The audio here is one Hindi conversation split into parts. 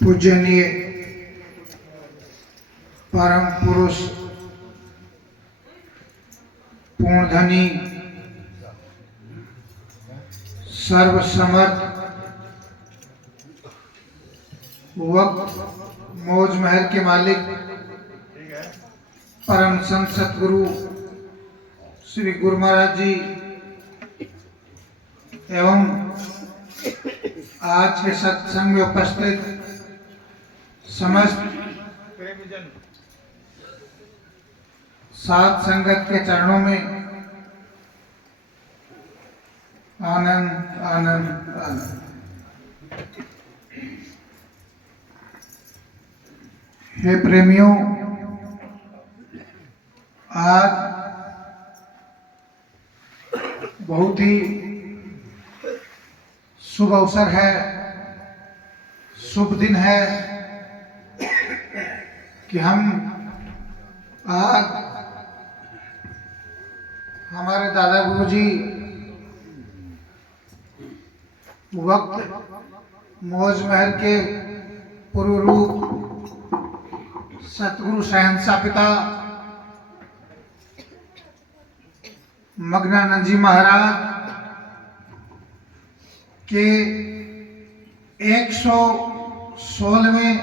पूजनीय परम पुरुष पूर्णधनी सर्वसमर्थ वक्त मौज महल के मालिक परम संत सतगुरु श्री गुरु महाराज जी एवं आज के सत्संग में उपस्थित समस्त सात संगत के चरणों में आनंद आनंद आनंद। हे प्रेमियों, आज बहुत ही शुभ अवसर है, शुभ दिन है कि हम आज हमारे दादा गुरुजी वक्त मौज महल के पूर्व रूप सतगुरु शहंशाह पिता मग्नानंद जी महाराज के 116वें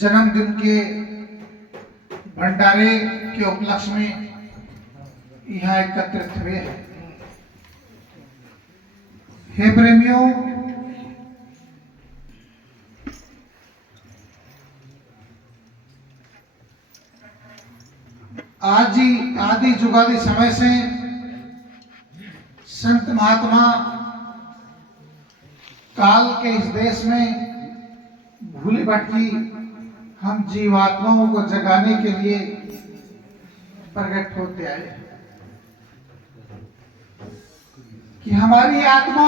जन्मदिन के भंडारे के उपलक्ष्य में यहाँ एकत्रित हुए हैं। हे प्रेमियों, आदि जुगादि समय से संत महात्मा काल के इस देश में भूली भटकी हम जीवात्माओं को जगाने के लिए प्रकट होते आए कि हमारी आत्मा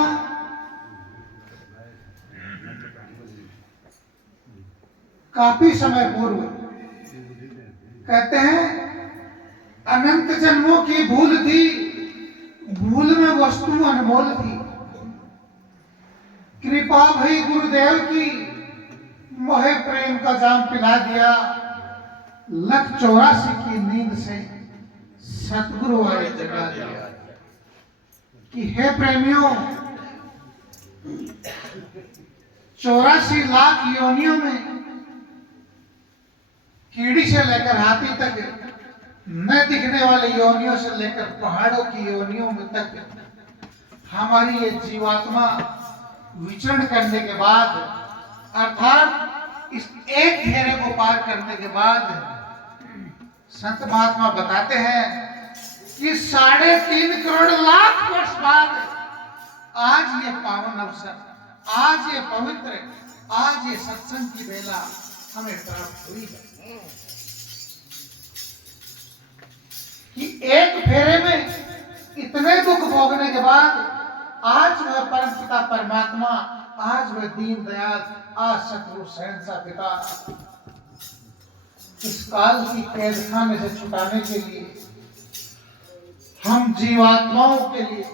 काफी समय पूर्व कहते हैं अनंत जन्मों की भूल थी, भूल में वस्तु अनमोल थी। कृपा भई गुरुदेव की, मोहे प्रेम का जाम पिला दिया। 184 की नींद से सतगुरु आए जगा दिया। कि हे प्रेमियों, 84 लाख योनियों में कीड़ी से लेकर हाथी तक, न दिखने वाले योनियों से लेकर पहाड़ों की योनियों में तक हमारी ये जीवात्मा विचरण करने के बाद, अर्थात इस एक घेरे को पार करने के बाद संत महात्मा बताते हैं कि 3.5 करोड़ लाख वर्ष बाद आज ये पावन अवसर, आज ये पवित्र, आज ये सत्संग की बेला हमें प्राप्त हुई है कि एक फेरे में इतने दुख भोगने के बाद आज वह परम पिता परमात्मा, आज वह दीन दयाल, आज सतगुरु शहंशाह पिता इस काल की कैद खाने से छुटाने के लिए, हम जीवात्माओं के लिए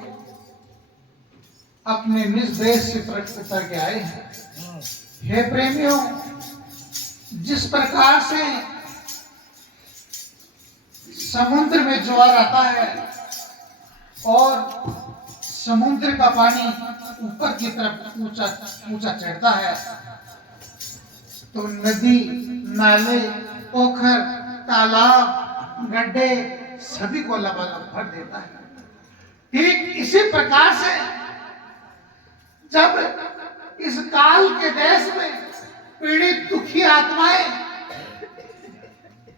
अपने निज देश से प्रकट करके आए हैं। हे प्रेमियों, जिस प्रकार से समुद्र में ज्वार आता है और समुद्र का पानी ऊपर की तरफ ऊंचा चढ़ता है, तो नदी, नाले, पोखर, तालाब, गड्ढे सभी को लबालब भर देता है। ठीक इसी प्रकार से जब इस काल के देश में पीड़ित दुखी आत्माएं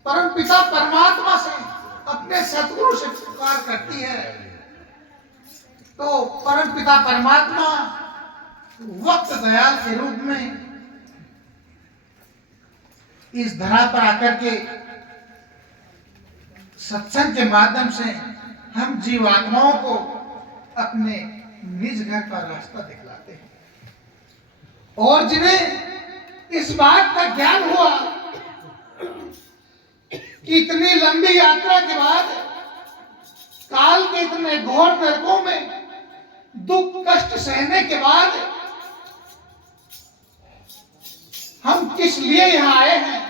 परम पिता परमात्मा से, अपने सतगुरु से पुकार करती है, तो परम पिता परमात्मा वक्त दयाल के रूप में इस धरा पर आकर के सत्संग के माध्यम से हम जीवात्माओं को अपने निज घर का रास्ता दिखलाते हैं। और जिन्हें इस बात का ज्ञान हुआ कि इतनी लंबी यात्रा के बाद, काल के इतने घोर नरकों में दुख कष्ट सहने के बाद किस लिए यहां आए हैं,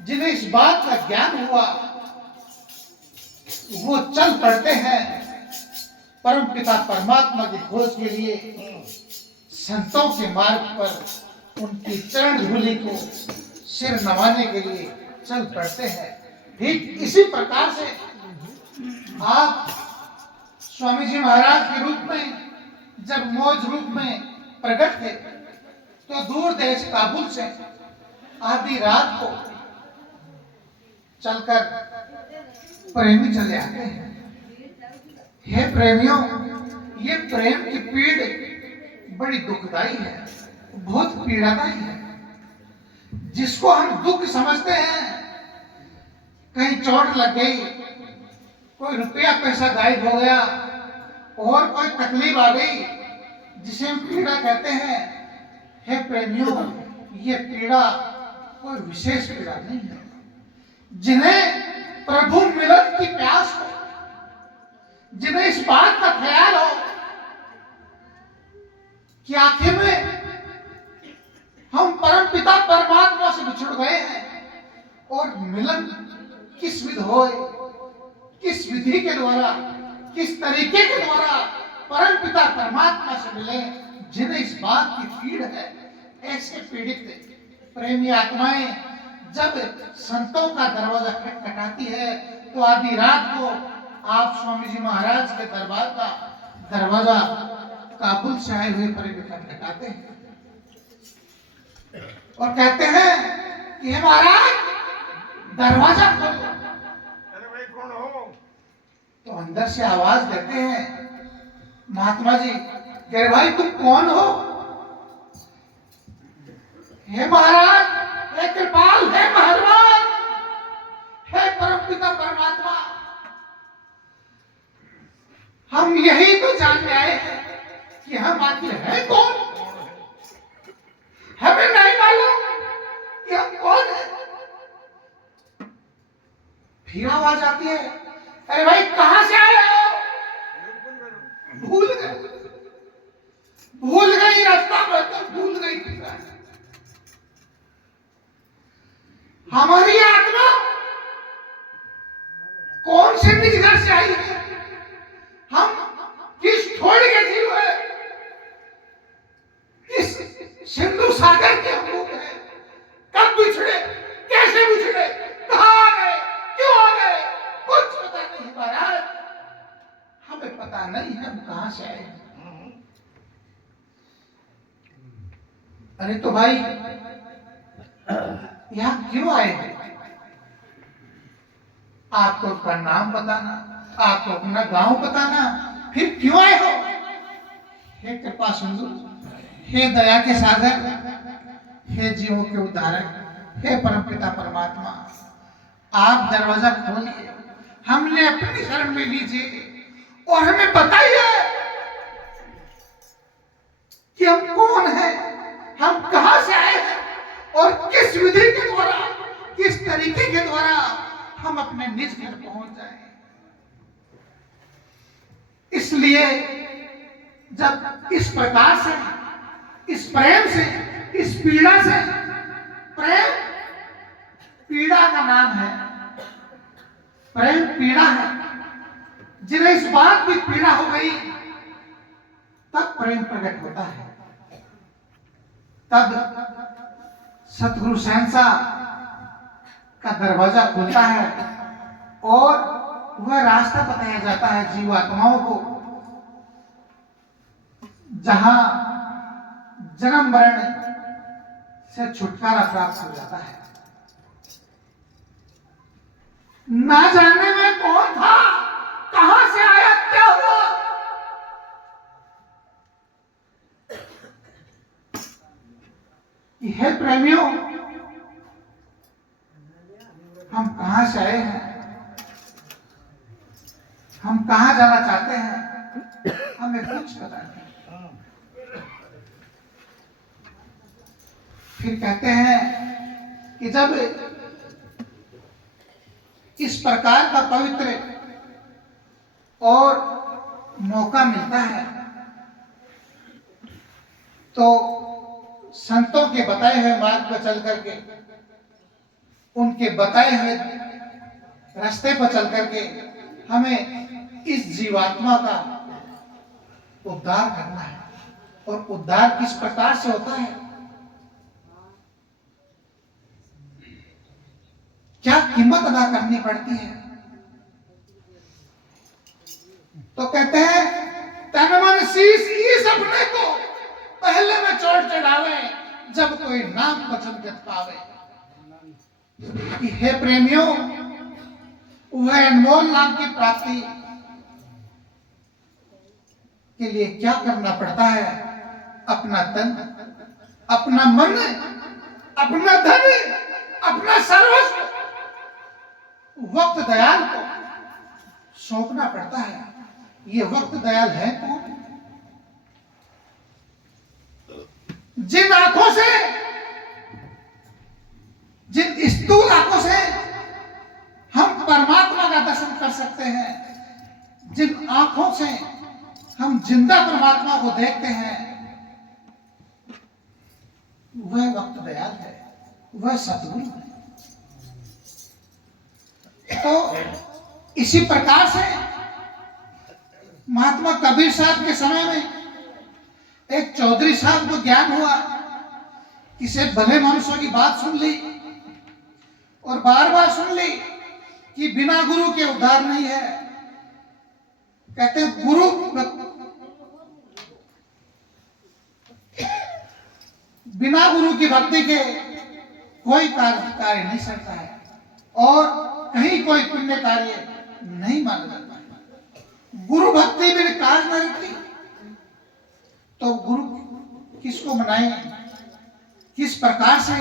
जिन्हें इस बात का ज्ञान हुआ, वो चल पड़ते हैं परम पिता परमात्मा की खोज के लिए, संतों के मार्ग पर उनकी चरण धूलि को सिर नवाने के लिए चल पड़ते हैं। ठीक इसी प्रकार से आप स्वामी जी महाराज के रूप में जब मौज रूप में प्रकट थे, तो दूर देश काबुल से आधी रात को चलकर प्रेमी चले आते हैं। हे प्रेमियों, ये प्रेम की पीड़ बड़ी दुखदाई है, बहुत पीड़ादायी है। जिसको हम दुख समझते हैं, कहीं चोट लग गई, कोई रुपया पैसा गायब हो गया, और कोई तकलीफ आ गई, जिसे हम पीड़ा कहते हैं, हे प्रेमियों, ये पीड़ा कोई विशेष पीड़ा नहीं है। जिन्हें प्रभु मिलन की प्यास हो, जिन्हें इस बात का ख्याल हो कि आखिर में हम परम पिता परमात्मा से बिछुड़ गए हैं, और मिलन किस विध हो, किस विधि के द्वारा, किस तरीके के द्वारा परम पिता परमात्मा से मिले, जिन्हें इस बात की पीड़ है, ऐसे पीड़ित प्रेमी आत्माएं जब संतों का दरवाजा खटखटाती है, तो आधी रात को आप स्वामी जी महाराज के दरबार का दरवाजा काबुल से आए हुए प्रेमी खटखटाते हैं और कहते हैं कि हे महाराज, दरवाजा खोलो। अरे भाई कौन हो? तो अंदर से आवाज देते हैं महात्मा जी, कह भाई तुम कौन हो? हे महाराज, हे कृपाल, हे महरवान, हे परमपिता परमात्मा, हम यही तो जानने आए हैं कि हम आखिर है कौन। हमें नहीं मालूम कि हम कौन है। फिर आवाज आती है, अरे भाई कहां से आए हो? भूल गई रास्ता में, तो भूल गई फिर। हमारी आत्मा कौन से निज घर से आई है? हम किस छोड़ के जीव है? किस सिंधु सागर के हम लोग हैं? कब बिछड़े, कैसे बिछड़े, कहां आ गए, क्यों आ गए, कुछ पता नहीं महाराज। हमें पता नहीं हम कहां से आए हैं। अरे तो भाई यहां क्यों आए हैं? आपको अपना नाम बताना, आपको अपना गांव बताना, फिर क्यों आए हो? हे कृपा सिंधु, हे दया के सागर, हे जीवों के उद्धारक, हे परमपिता परमात्मा, आप दरवाजा खोलिए, हमने अपनी शरण में लीजिए और हमें बताइए कि हम कौन हैं, हम कहां से आए हैं, और किस विधि के द्वारा, किस तरीके के द्वारा हम अपने निज घर पहुंच जाएं। इसलिए जब इस प्रकार से, इस प्रेम से, इस पीड़ा से, प्रेम पीड़ा का नाम है, प्रेम पीड़ा है, जिन्हें इस बात की पीड़ा हो गई, तब प्रेम प्रकट होता है। तब सतगुरु शहंशाह का दरवाजा खुलता है और वह रास्ता बताया जाता है जीवात्माओं को, जहां जन्म मरण से छुटकारा प्राप्त हो जाता है। ना जानने में कौन था, कहां से आया, क्या हुआ, हे प्रेमियों, हम कहां से आए हैं, हम कहां जाना चाहते हैं, हमें कुछ पता नहीं। फिर कहते हैं कि जब इस प्रकार का पवित्र और मौका मिलता है, तो संतों के बताए हुए मार्ग पर चल करके, उनके बताए हुए रास्ते पर चल करके हमें इस जीवात्मा का उद्धार करना है। और उद्धार किस प्रकार से होता है, क्या कीमत अदा करनी पड़ती है। तो कहते हैं तन मन शीश इस अपने को पहले में चोट चढ़ावे, जब कोई नाम वचन गत पावे। कि हे प्रेमियों, वह अनमोल नाम की प्राप्ति के लिए क्या करना पड़ता है। अपना तन, अपना मन, अपना धन, अपना सर्वस्व वक्त दयाल को सौंपना पड़ता है। ये वक्त दयाल है कौन? जिन आंखों से, जिन स्थूल आंखों से हम परमात्मा का दर्शन कर सकते हैं, जिन आंखों से हम जिंदा परमात्मा को देखते हैं, वह वक्त दयाल है, वह सतगुरु है। तो इसी प्रकार से महात्मा कबीर साहब के समय में एक चौधरी साहब को ज्ञान हुआ, किसी भले मनुष्य की बात सुन ली और बार बार सुन ली कि बिना गुरु के उद्धार नहीं है। कहते गुरु बिना गुरु की भक्ति के कोई कार्य नहीं सकता है और कहीं कोई पुण्य कार्य नहीं माना जाता है। गुरु भक्ति भी कार्य न रखती तो गुरु किसको मनाएं, किस प्रकार से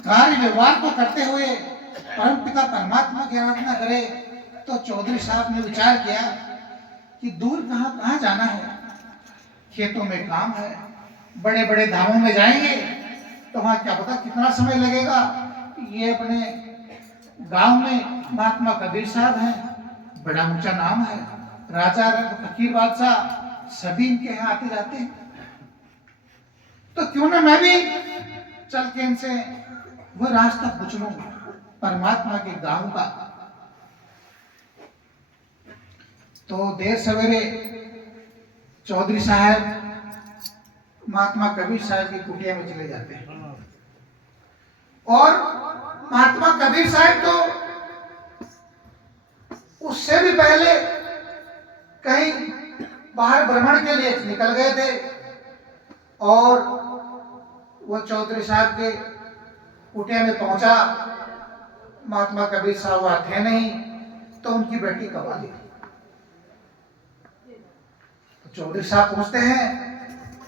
कार्य व्यवहार को करते हुए परम पिता परमात्मा की आराधना करे। तो चौधरी साहब ने विचार किया कि दूर कहां जाना है, खेतों में काम है, बड़े बड़े धामों में जाएंगे तो वहां क्या पता कितना समय लगेगा। ये अपने गांव में महात्मा कबीर साहब हैं, बड़ा ऊंचा नाम है, राजा फकीर बादशाह सभी इनके यहाँ आते जाते हैं, तो क्यों ना मैं भी चल के इनसे वो रास्ता पूछ लूं परमात्मा के गांव का। तो देर सवेरे चौधरी साहब महात्मा कबीर साहब की कुटिया में चले जाते हैं और महात्मा कबीर साहब तो उससे भी पहले कहीं बाहर भ्रमण के लिए निकल गए थे और वो चौधरी साहब के कुटिया में पहुंचा। महात्मा कबीर साहब वहां थे नहीं, तो उनकी बेटी कवाली। तो चौधरी साहब पूछते हैं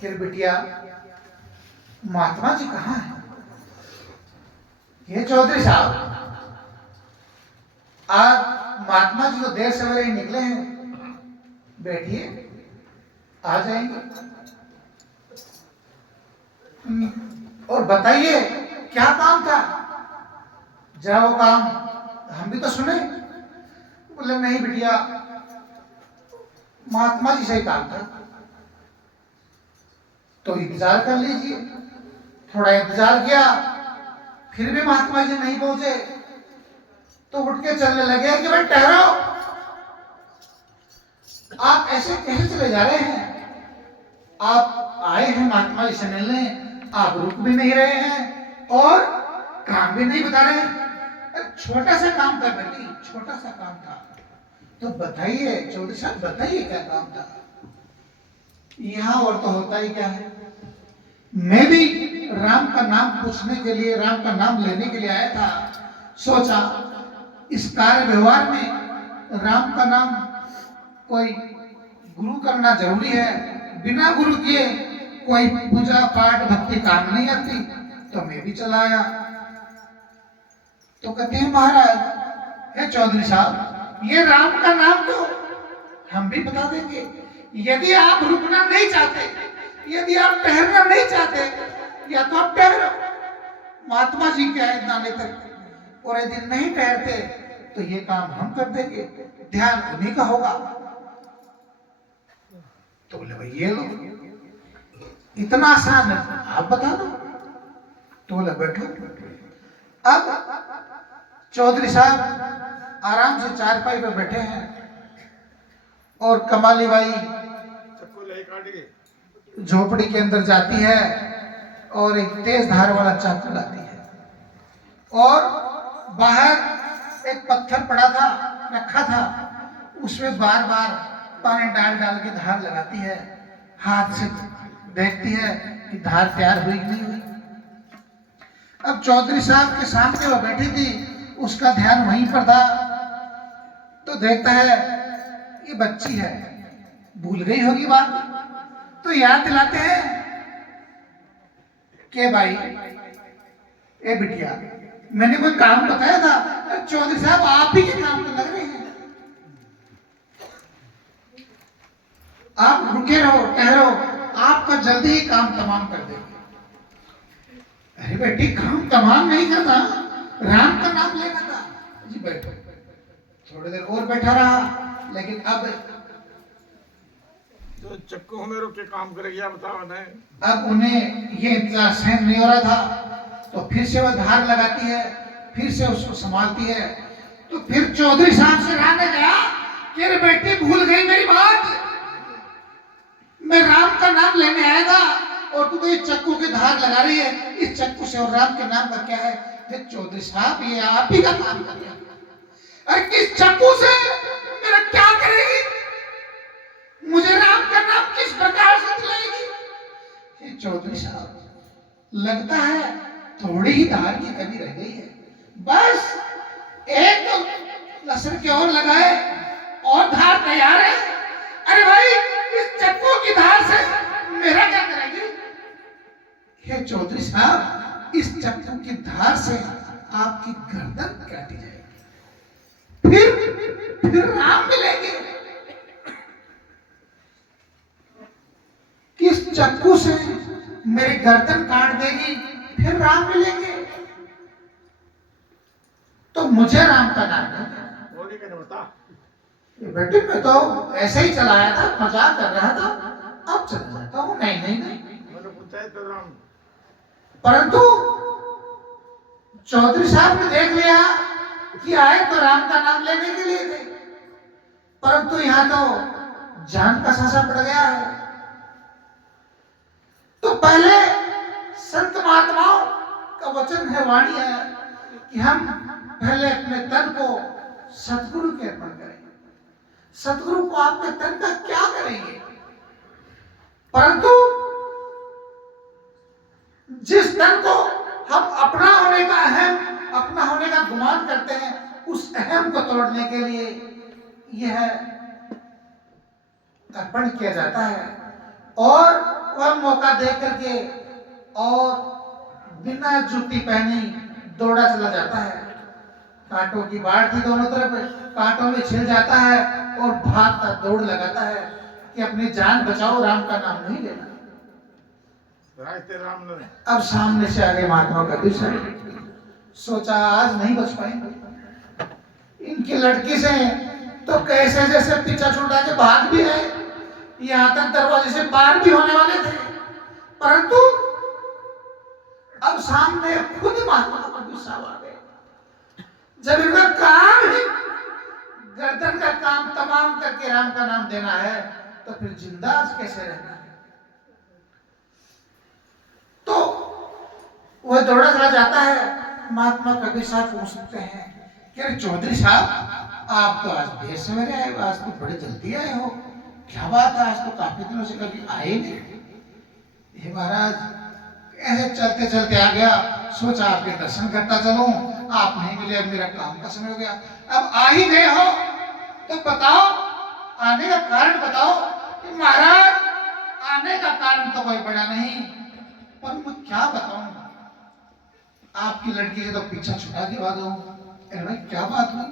कि बिटिया महात्मा जी कहाँ हैं? ये चौधरी साहब, आज महात्मा जी तो देर सवेरे ही निकले हैं, बैठिए आ जाएंगे। और बताइए क्या काम था, जरा वो काम हम भी तो सुने। बोले नहीं बिटिया, महात्मा जी से ही काम था। तो इंतजार कर लीजिए। थोड़ा इंतजार किया, फिर भी महात्मा जी नहीं पहुंचे, तो उठ के चलने लगे कि भाई ठहरो, आप ऐसे कैसे चले जा रहे हैं? आप आए हैं महात्मा जी से मिलने, आप रुक भी नहीं रहे हैं और काम भी नहीं बता रहे हैं। छोटा सा काम था बेटी, छोटा सा काम था। तो बताइए चौधरी साहब, बताइए क्या काम था? यहाँ और तो होता ही क्या है। मैं भी राम का नाम पूछने के लिए, राम का नाम लेने के लिए आया था। सोचा इस कार्य व्यवहार में राम का नाम कोई गुरु करना जरूरी है, बिना गुरु किए कोई पूजा पाठ भक्ति काम नहीं आती। तो मैं भी चला आया। तो कहते हैं महाराज, हे चौधरी साहब, ये राम का नाम तो हम भी बता देंगे, यदि आप रुकना नहीं चाहते, यदि आप ठहरना नहीं चाहते, या तो आप ठहरो। महात्मा जी के आने तक पूरे दिन नहीं ठहरते तो ये काम हम कर देंगे, ध्यान उन्हीं का होगा। तो बोले भाई ये लो, इतना आसान है, आप बता दो। तो बोला बैठो। अब चौधरी साहब आराम से चारपाई पर बैठे हैं और कमाली बाई चक्कू ले काट के झोपड़ी के अंदर जाती है और एक तेज धार वाला चाकू लाती है और बाहर एक पत्थर पड़ा था, रखा था, उसमें बार बार पानी डाल डाल के धार लगाती है, हाथ से देखती है कि धार तैयार हुई कि नहीं हुई। अब चौधरी साहब के सामने वो बैठी थी, उसका ध्यान वहीं पर था, तो देखता है ये बच्ची है, भूल गई होगी बात, तो याद दिलाते हैं के भाई ए बिटिया मैंने कोई काम बताया था। अरे चौधरी साहब आप ही के काम तो लग रहे हैं, आप रुके रहो, ठहरो, आपका जल्दी ही काम तमाम कर देंगे। अरे बेटी काम तमाम नहीं करना, राम का नाम लेना था। जी बैठो। थोड़ी देर और बैठा रहा, लेकिन अब तो चक्कू में रुक के काम करेगी या बताओ नहीं। अब उन्हें ये इंतजार सहन नहीं हो रहा था, तो फिर से वह धार लगाती है, फिर से उसको संभालती है। तो फिर चौधरी साहब से कहने गया कि अरे बेटी भूल गई मेरी बात, मैं राम का नाम लेने आया था और तू तो ये चक्कू की धार लगा रही है, इस चक्कू से और राम के नाम का क्या है। फिर चौधरी साहब ये आप ही का काम कर रहे हैं। अरे किस चक्कू से मेरा क्या करेगी, मुझे राम का नाम किस प्रकार से दिलाएगी। ये चौधरी साहब लगता है थोड़ी ही धार की कमी रह गई है, बस एक लसर के और लगाए और धार तैयार है। अरे भाई इस चक्कू की धार से मेरा क्या करेगी। हे चौधरी साहब इस चक्कू की धार से आपकी गर्दन काटी जाएगी, फिर राम मिलेंगे। किस चक्कू से मेरी गर्दन काट देगी, फिर राम मिलेंगे, तो मुझे राम का नाम नहीं। बोली क्या बता। बेटे मैं तो ऐसे ही चलाया था, मजाक कर रहा था, अब चला जाता हूँ। नहीं नहीं नहीं, मैंने पूछा है तो राम। परंतु चौधरी साहब ने देख लिया कि आए तो राम का नाम लेने के लिए थे, परंतु यहाँ तो जान का सासा पड़ गया है। तो पहले संत महात्माओं का वचन है, वाणी है कि हम पहले अपने तन को सतगुरु के अर्पण करें। सतगुरु को आपके तन का क्या करेंगे, परंतु जिस तन को हम अपना होने का अहम, अपना होने का गुमान करते हैं, उस अहम को तोड़ने के लिए यह अर्पण किया जाता है और वह मौका दे करके और बिना जूती पहनी दौड़ा चला जाता है। कांटों की बाढ़ थी दोनों तरफ, कांटों में छिल जाता है और भागता दौड़ लगाता है कि अपनी जान बचाओ, राम का नाम नहीं लेना। राम ने अब सामने से आगे महात्मा कबीर साहब, सोचा आज नहीं बच पाएंगे। इनकी लड़की से तो कैसे जैसे पीछा छुड़ा के भाग भी है, यहाँ तक दरवाजे से पार भी होने वाले थे, परंतु अब सामने खुद महात्मा कबीर साहब आ गए। जब इनका काम ही गर्दन का काम तमाम करके राम का नाम देना है, तो फिर जिंदा कैसे रहना है। तो वह दौड़ा चला जाता है। महात्मा कबीर साहब पूछते हैं कि अरे चौधरी साहब आप तो आज देर सवेरे आए, आज तो बड़े जल्दी आए हो, क्या बात है, आज तो काफी दिनों से कभी आए नहीं। हे महाराज ऐसे चलते चलते आ गया, सोचा आपके दर्शन करता चलूं, आप नहीं मिले, अब मेरा काम का समय हो गया। अब आ ही गए हो तो बताओ, आने का कारण बताओ। कि महाराज आने का कारण तो कोई बड़ा नहीं, पर मैं क्या बताऊं, आपकी लड़की से तो पीछा छुड़ा के भागा हूं। अरे भाई क्या बात हुई,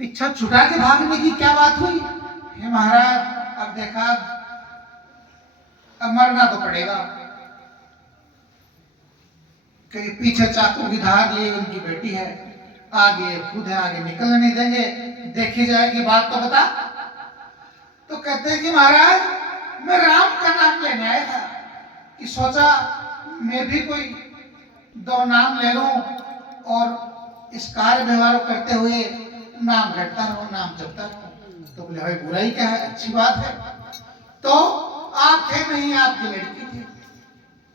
पीछा छुड़ा के भागने की क्या बात हुई। हे महाराज अब देखा, अब मरना तो पड़ेगा। कहीं पीछे चाकू की धार लिए उनकी बेटी है, आगे खुद है, आगे निकलने नहीं देंगे, देखी जाएगी बात तो बता। तो कहते हैं कि महाराज मैं राम का नाम लेने आया था कि सोचा मैं भी कोई दो नाम ले लूं और इस कार्य व्यवहार को करते हुए नाम रटता रहूं, नाम जपता रहूं। तो बोले भाई बुराई क्या है, अच्छी बात है। तो आप थे नहीं, आपकी लड़की थी।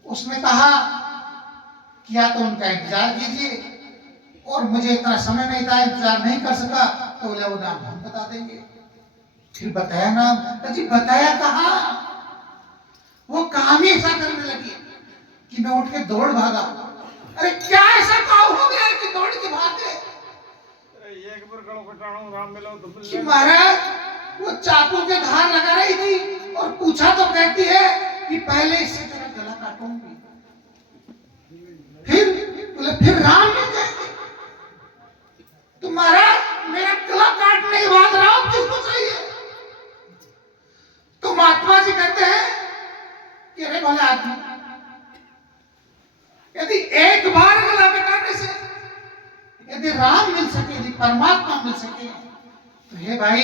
उसने कहा कि या तो उनका इंतजार कीजिए, और मुझे इतना समय नहीं था, इंतजार नहीं कर सका, तो बोले वो नाम हम बता देंगे। फिर बताया नाम, अजी बताया कहा, वो काम ही ऐसा करने लगी कि मैं उठ के दौड़ भागा। अरे क्या ऐसा काम हो गया कि दौड़ के भागे? एक बार गलो कटाणो राम मिलो तो कि महाराज वो चाकू के धार लगा रही थी और पूछा तो कहती है कि पहले इससे तेरा गला काटूंगी, फिर राम मिल जाएंगे। तो महाराज मेरा गला काटने के बाद राम किसको चाहिए? तो महात्मा जी कहते हैं कि अरे भले आदमी, यदि एक बार गला कटाने से यदि राम मिल सके, यदि परमात्मा मिल सके, तो हे भाई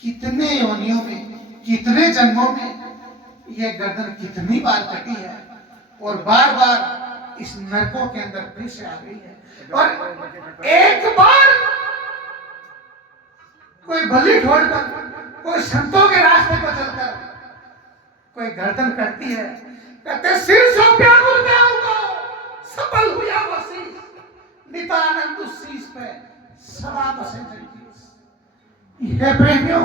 कितने योनियों में, कितने जन्मों में ये गर्दन कितनी बार कटी है और बार बार इस नरकों के अंदर फिर से आ गई है। और एक बार कोई बलि छोड़कर, कोई संतों के रास्ते पर चलकर कोई गर्दन कटती है, कहते सिर सौंपा गुरुदेव को, सफल हुआ वो शीश, नितानंद उस शीश पे सदा बसे जगदीश। ये प्रेमियों,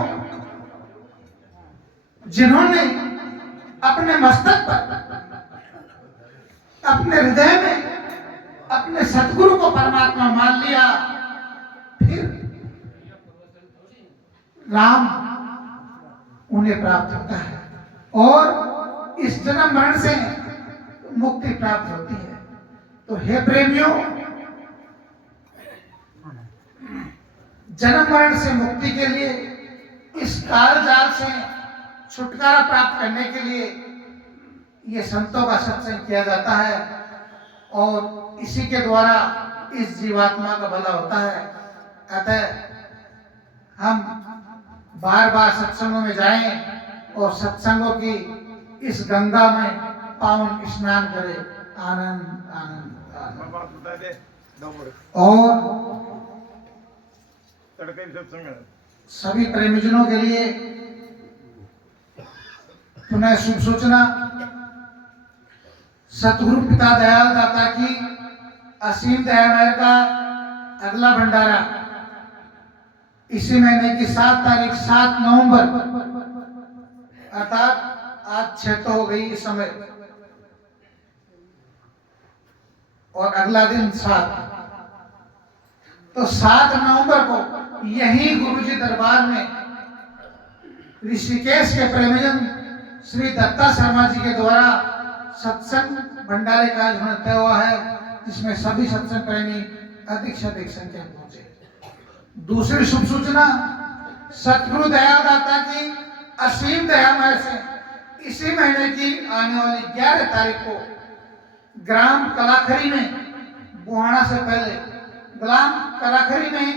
जिन्होंने अपने मस्तक पर, अपने हृदय में अपने सतगुरु को परमात्मा मान लिया, फिर राम उन्हें प्राप्त होता है और इस जन्म मरण से मुक्ति प्राप्त होती है। तो हे प्रेमियों, जन्म मरण से मुक्ति के लिए, इस काल जाल से छुटकारा प्राप्त करने के लिए ये संतों का सत्संग किया जाता है और इसी के द्वारा इस जीवात्मा का भला होता है। अतः हम बार बार सत्संगों में जाएं और सत्संगों की इस गंगा में पावन स्नान करें। आनंद आनंद आनंद। और सभी प्रेमीजनों के लिए पुनः शुभ सूचना। सतगुरु पिता दयाल दाता की असीम दयामय का अगला भंडारा इसी महीने की 7 तारीख 7 नवंबर, अर्थात आज 6 तो हो गई इस समय, और अगला दिन 7। तो 7 नवंबर को यही गुरुजी दरबार में ऋषिकेश के प्रेमीजन श्री दत्ता शर्मा जी के द्वारा सत्संग भंडारे का आयोजन तय हुआ है, जिसमें सभी सत्संग प्रेमी अधिक से अधिक संख्या में पहुंचे। दूसरी शुभ सूचना, सतगुरु दयाल दाता की असीम दयामय से इसी महीने की आने वाली 11 तारीख को ग्राम कलाखरी में, बुहाना से पहले ग्राम कलाखरी में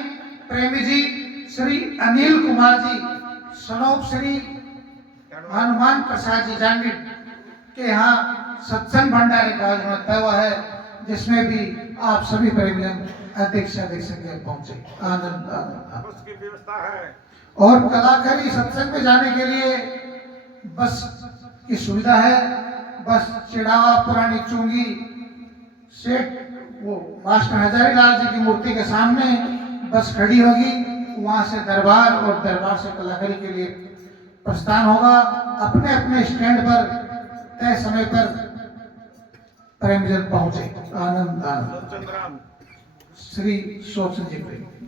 प्रेमी जी श्री अनिल कुमार जी, सनोप श्री हनुमान प्रसाद जी जांगिड़ के यहाँ सत्संग भंडारे का आयोजन तय हुआ है, जिसमें भी आप सभी प्रेमियन अधिक से अधिक संख्या में पहुंचे। आनंद आनंद। बस की व्यवस्था है और कलाकारी सत्संग में जाने के लिए बस की सुविधा है। बस चिड़ावा पुरानी चुंगी सेठ वो मास्टर हजारी लाल जी की मूर्ति के सामने बस खड़ी होगी, वहां से दरबार और दरबार से कलाकारी के लिए प्रस्थान होगा। अपने अपने स्टैंड पर तय समय पर प्रेमजन पहुंचे। आनंद आनंद। चंद्राम श्री सोचन जी प्रेम।